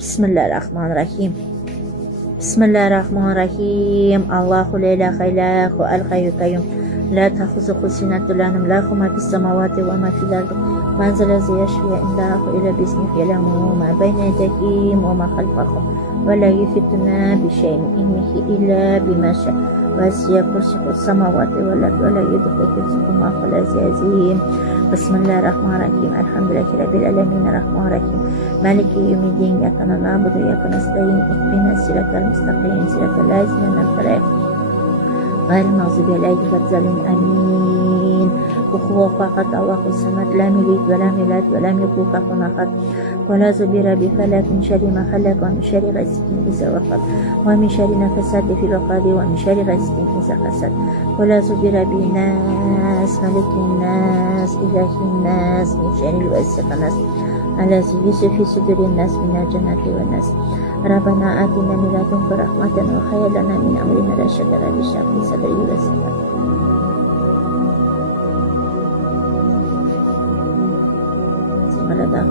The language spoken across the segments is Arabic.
Bismillahirrahmanirrahim. Bismillahirrahmanirrahim. Allahu la ilaha illahu al-hayyul qayyum. La ta'khudhuhu sinatun wa la nawm, lahu ma fis samawati wa ma fil ardi. Man zal ladzi yashfa'u indahu illa bi'iznihi, ya'lamu ma bayna yadayhi wa ma khalfahum, wa la yuhituna bi shay'in min ilmihi illa bima sha'a. وسع كرسيه السماوات والأرض ولا يدخل كرسيهما فلا يزيد. بسم الله الرحمن الرحيم. الحمد لله رب العالمين الرحمن الرحيم مالك يوم الدين. إياك نعبد وإياك نستعين اهدنا الصراط المستقيم صراط الذين أنعمت عليهم غير المغضوب عليهم ولا الضالين آمين. وهو فقط الله الصمد لم يلد ولم يولد ولم يكن له كفوا أحد. ولا زبير بفلك من شر ما خلق ومن شر غاسق إذا وقب ومن شر نفثات في العقد ومن شر غاسق إذا حسد. ولا زبير بالناس ملك الناس إله الناس من شر الوسواس الخناس الذي يوسوس في صدور الناس من الجنة والناس. ربنا آتنا من لدنك رحمة وهيئ لنا من أمرنا رشدا. رب اشرح لي صدري ويسر لي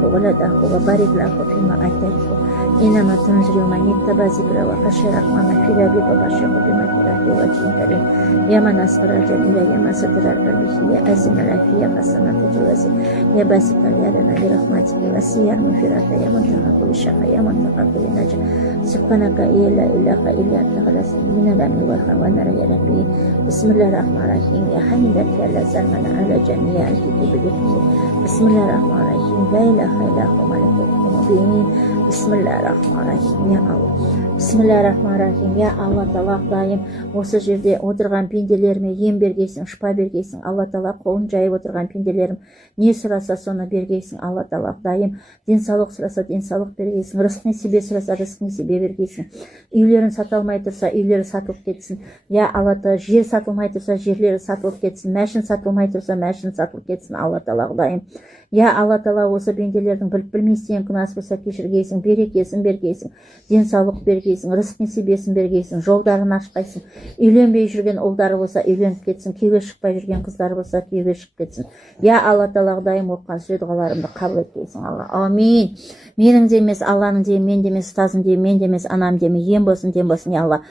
ولده وبارك له فيما آتيته إنما تنزل من يتبع ذكر وخشى الرحمن في ربي وبشره بمغفرة وجه كريم. يا من أسر الجميل يا من ستر قلبه يا أزم العافية حسنة جوازه يا باسط اليدين برحمتك وسيع المغفرة يا من تقى كل شر يا من تقى كل نجا. سبحانك لا إله إلا أنت خلص من الأمن والهوى يا ربي. بسم الله الرحمن الرحيم. يا حمدك على زمنا على جميع الكتب بذكره. بسم الله الرحمن الرحيم. لا إله إلا هو ملك المبين. بسم الله الرحمن الرحيم. يا الله. Bismillahirrahmanirrahim. Ya Allah Taala dайым осы жерде отырған пенделеріме ем бергейсің, шыпа бергейсің. Алла Таала қолын жайып отырған пенделерім не сұраса соны бергейсің. Алла Таала дайым денсаулық сұраса денсаулық бергейсің. Рызық несібе сұраса рызық несібе бергейсің. Үйлерін сата алмай тұрса үйлері сатылып кетсін. Я Алла Таала жер сатылмай тұрса жерлері сатылып кетсін. Мәшін сатылмай тұрса мәшін сатылып кетсін. Алла Таала дайым. Я Алла Таала осы пенделердің біліп білместен күнәсі болса кешіргейсің, берекесін бергейсің, денсаулық бергейсің, рызық несібесін бергейсің, жолдарын ашқайсың. Үйленбей жүрген ұлдары болса үйленіп кетсін, күйеуге шықпай жүрген қыздары болса күйеуге шығып кетсін. Я Алла Таала дайым оққан сөз дұғаларымды қабыл еткейсің Алла. Амин. Менің де емес, Алланың де, мен де емес, ұстазым де, мен де емес, анам де, ем болсын, дем болсын, я Алла.